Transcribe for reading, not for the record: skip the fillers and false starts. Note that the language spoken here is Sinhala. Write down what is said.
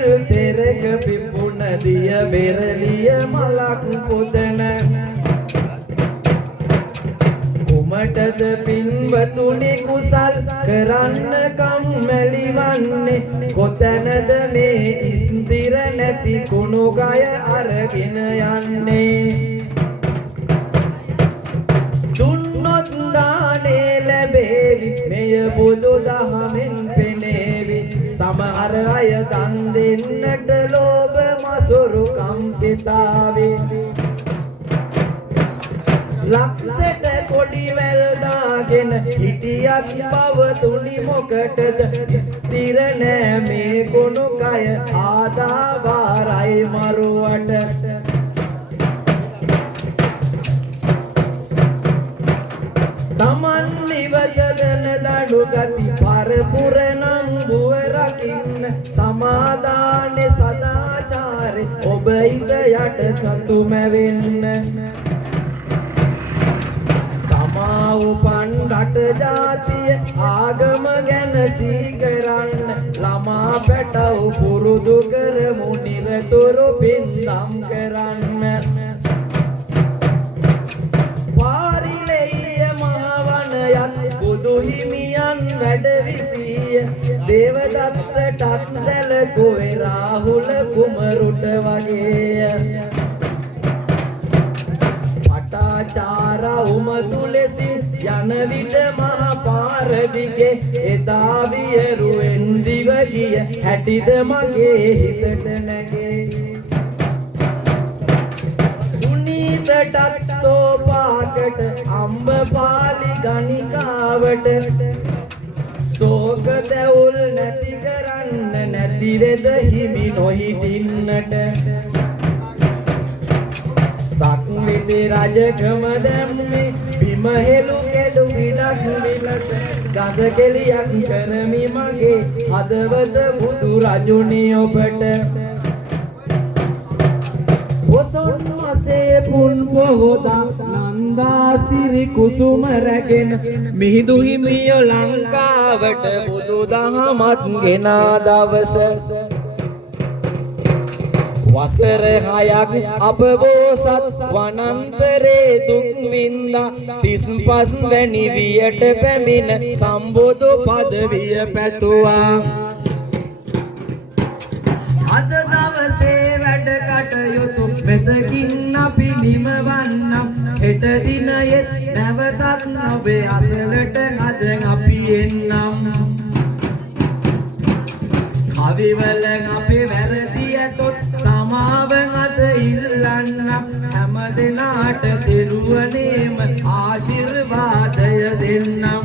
හිරු තෙරක පිපුණ දිය බෙරළිය මලක් පොදන කුමටද පින්වතුනි කුසල් කරන්න කම්මැලි වන්නේ කොතැනද මේ ස්ථිර නැති කුණු ගය අරගෙන යන්නේ දුන්නොත් දානේ ලැබේවි මෙය බුදු දහමෙන් පෙනේවි සමහර අය දන් දෙන්නට ලෝභ මසුරුකම් සිතාවේ ලක්සට කොඩි වැල්දාගෙන හිටියත් පවතුනි මොකටද ස්ථිර නෑ මේ කුණු කය ආදාවාරයි මරුවට තමන් නිවතදන දඩු ගති පරපුර නම් බුව රකින්න සමාදානෙ සදාචාරෙ ඔබ ඉත යට සතු මැවෙන්න තමා උපන් රට ජාතිය ආගම ගැන සීකරන්න ළමා පැටව් පුරුදු කරමු නිරතුරු පින්දම් කරන්න බුදු හිමියන් වැඩ විසිය දේවදත්තටත් සැලකුවේ රාහුල කුමරුට වගේ පටාචාරා උමතු ලෙසින් යන විට මහ පාර දිගේ එදා වියරුවෙන් දිව ගිය හැටිද මගේ හිතට නැගේ සුනීතටත් සෝපාකට අම්බ පාලි ගණිකාවට සෝක දැවුල් නැති කරන්න නැතිරෙද හිමි නොහිටින්නට සක්විති රජකම දැම්මේ බිම හෙළු කෙළු විඩක් විලස ගඳ කෙලියක් කරමි මගේ හදවත බුදු රජුනි ඔබට පොසොන් මාසේ පුන් පොහොදා නන්දා සිරි කුසුම රැගෙන මිහිඳු හිමියෝ ලංකාවට බුදු දහමත් ගෙනා දවස වසර 6ක් අප බෝසත් වනන්තරේ දුක් විඳා 35 වැනි වියට පැමිණ සම්බුදු පදවිය පැතුවා අද දවසේ වැඩ කටයුතු මෙතකින් අපි නිමවන්නම් හෙට දිනයේ නැවතත් ඔබේ අසලට අද අපි එන්නම් කවිවල අපි වැරදි ඇතොත් සමාව අද ඉල්ලන්නම් හැම දිනාට දිරුවනේම ආශිර්වාදය දෙන්නම්